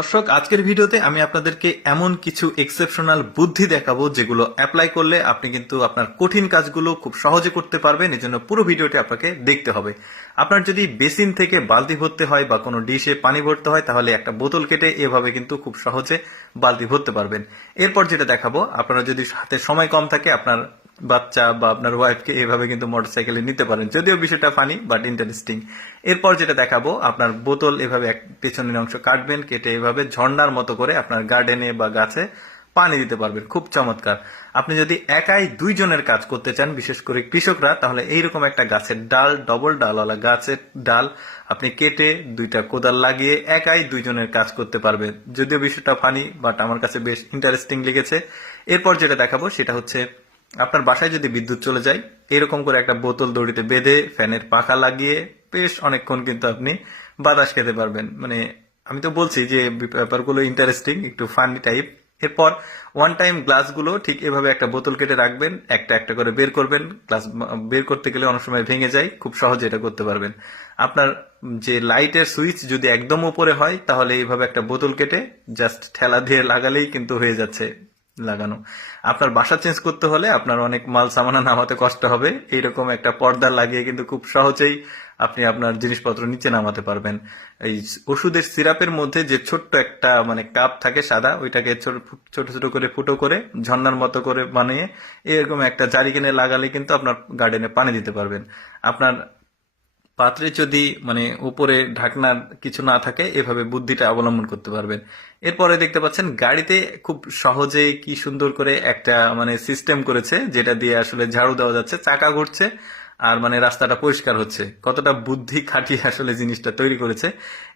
দর্শক, আজকের ভিডিওতে আমি আপনাদেরকে এমন কিছু এক্সেপশনাল বুদ্ধি দেখাবো যেগুলো অ্যাপ্লাই করলে আপনি কিন্তু আপনার কঠিন কাজগুলো খুব সহজে করতে পারবেন। এজন্য পুরো ভিডিওটি আপনাকে দেখতে হবে। আপনার যদি বেসিন থেকে বালতি ভরতে হয় বা কোনো ডিশে পানি ভরতে হয়, তাহলে একটা বোতল কেটে এভাবে কিন্তু খুব সহজে বালতি ভরতে পারবেন। এরপর যেটা দেখাবো, আপনারা যদি হাতে সময় কম থাকে, আপনার বাচ্চা বা আপনার ওয়াইফকে এভাবে কিন্তু মোটরসাইকেলে নিতে পারেন। যদিও বিষয়টা ফানি বাট ইন্টারেস্টিং। এরপর যেটা দেখাবো, আপনার বোতল এভাবে পেছনের অংশ কাটবেন, কেটে এভাবে ঝর্ণার মতো করে আপনার গার্ডেনে বা গাছে পানি দিতে পারবেন। খুব চমৎকার। আপনি যদি একাই দুইজনের কাজ করতে চান, বিশেষ করে কৃষকরা, তাহলে এইরকম একটা গাছের ডাল, ডবল ডালওয়ালা গাছের ডাল আপনি কেটে দুইটা কোদাল লাগিয়ে একাই দুইজনের কাজ করতে পারবেন। যদিও বিষয়টা ফানি বাট আমার কাছে বেশ ইন্টারেস্টিং লেগেছে। এরপর যেটা দেখাবো সেটা হচ্ছে, আপনার বাসায় যদি বিদ্যুৎ চলে যায়, এরকম করে একটা বোতল দড়িতে বেঁধে ফ্যানের পাখা লাগিয়ে বেশ অনেকক্ষণ কিন্তু আপনি বাতাস খেতে পারবেন। মানে আমি তো বলছি যে ব্যাপারগুলো ইন্টারেস্টিং, একটু ফানি টাইপ। এরপর ওয়ান টাইম গ্লাসগুলো ঠিক এভাবে একটা বোতল কেটে রাখবেন, একটা একটা করে বের করবেন। গ্লাস বের করতে গেলে অনেক সময় ভেঙে যায়, খুব সহজে এটা করতে পারবেন। আপনার যে লাইটের সুইচ যদি একদম উপরে হয়, তাহলে এইভাবে একটা বোতল কেটে জাস্ট ঠেলা দিয়ে লাগালেই কিন্তু হয়ে যাচ্ছে লাগানো। আপনার বাসা চেঞ্জ করতে হলে আপনার অনেক মাল সামানা নামাতে কষ্ট হবে, এইরকম একটা পর্দা লাগিয়ে কিন্তু খুব সহজেই আপনি আপনার জিনিসপত্র নিচে নামাতে পারবেন। এই ওষুধের সিরাপের মধ্যে যে ছোট্ট একটা মানে কাপ থাকে সাদা, ওইটাকে ছোট ছোট ছোট করে ফুটো করে ঝর্ণার মতো করে বানিয়ে এরকম একটা জারি কিনে লাগালে কিন্তু আপনার গার্ডেনে পানি দিতে পারবেন। আপনার পাত্রে যদি মানে উপরে ঢাকনার কিছু না থাকে, এভাবে বুদ্ধিটা অবলম্বন করতে পারবেন। এরপরে দেখতে পাচ্ছেন গাড়িতে খুব সহজেই কি সুন্দর করে একটা মানে সিস্টেম করেছে, যেটা দিয়ে আসলে ঝাড়ু দেওয়া যাচ্ছে, চাকা ঘুরছে আর মানে রাস্তাটা পরিষ্কার হচ্ছে। কতটা বুদ্ধি খাটিয়ে আসলে জিনিসটা তৈরি করেছে।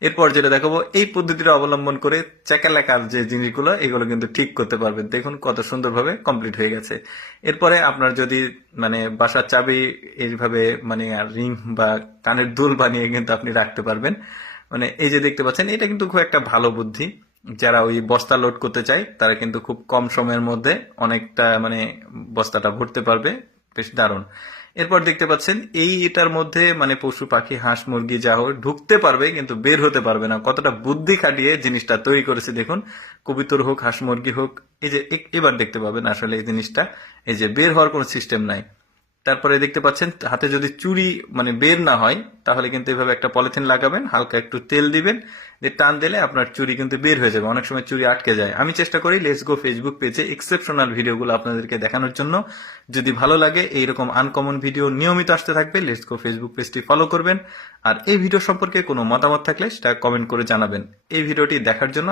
এরপর যেটা দেখাবো, এই পদ্ধতিটা অবলম্বন করে চাকালাকার যে জিনিসগুলো, এগুলো কিন্তু ঠিক করতে পারবেন। দেখুন কত সুন্দরভাবে কমপ্লিট হয়ে গেছে। এরপরে আপনার যদি মানে বাসার চাবি এইভাবে মানে রিং বা কানের দুল বানিয়ে কিন্তু আপনি রাখতে পারবেন। মানে এই যে দেখতে পাচ্ছেন, এটা কিন্তু খুব একটা ভালো বুদ্ধি। যারা ওই বস্তা লোড করতে চায়, তারা কিন্তু খুব কম সময়ের মধ্যে অনেকটা মানে বস্তাটা ভরতে পারবে। বেশ দারুণ। এরপর দেখতে পাচ্ছেন এটার মধ্যে মানে পশু পাখি হাঁস মুরগি যা হোক ঢুকতে পারবে, কিন্তু বের হতে পারবে না। কতটা বুদ্ধি খাটিয়ে জিনিসটা তৈরি করেছে দেখুন। কবুতর হোক হাঁস মুরগি হোক, এই যে এবার দেখতে পাবেন আসলে এই জিনিসটা, এই যে বের হওয়ার কোনো সিস্টেম নাই। তারপরে দেখতে পাচ্ছেন হাতে যদি চুরি মানে বের না হয়, তাহলে কিন্তু এভাবে একটা পলিথিন লাগাবেন, হালকা একটু তেল দিবেন, দিয়ে টান দিলে আপনার চুরি কিন্তু বের হয়ে যাবে। অনেক সময় চুরি আটকে যায়। আমি চেষ্টা করি লেটস গো ফেসবুক পেজে এক্সেপশনাল ভিডিওগুলো আপনাদেরকে দেখানোর জন্য। যদি ভালো লাগে, এইরকম আনকমন ভিডিও নিয়মিত আসতে থাকবে, লেটস গো ফেসবুক পেজটি ফলো করবেন। আর এই ভিডিও সম্পর্কে কোনো মতামত থাকলে সেটা কমেন্ট করে জানাবেন। এই ভিডিওটি দেখার জন্য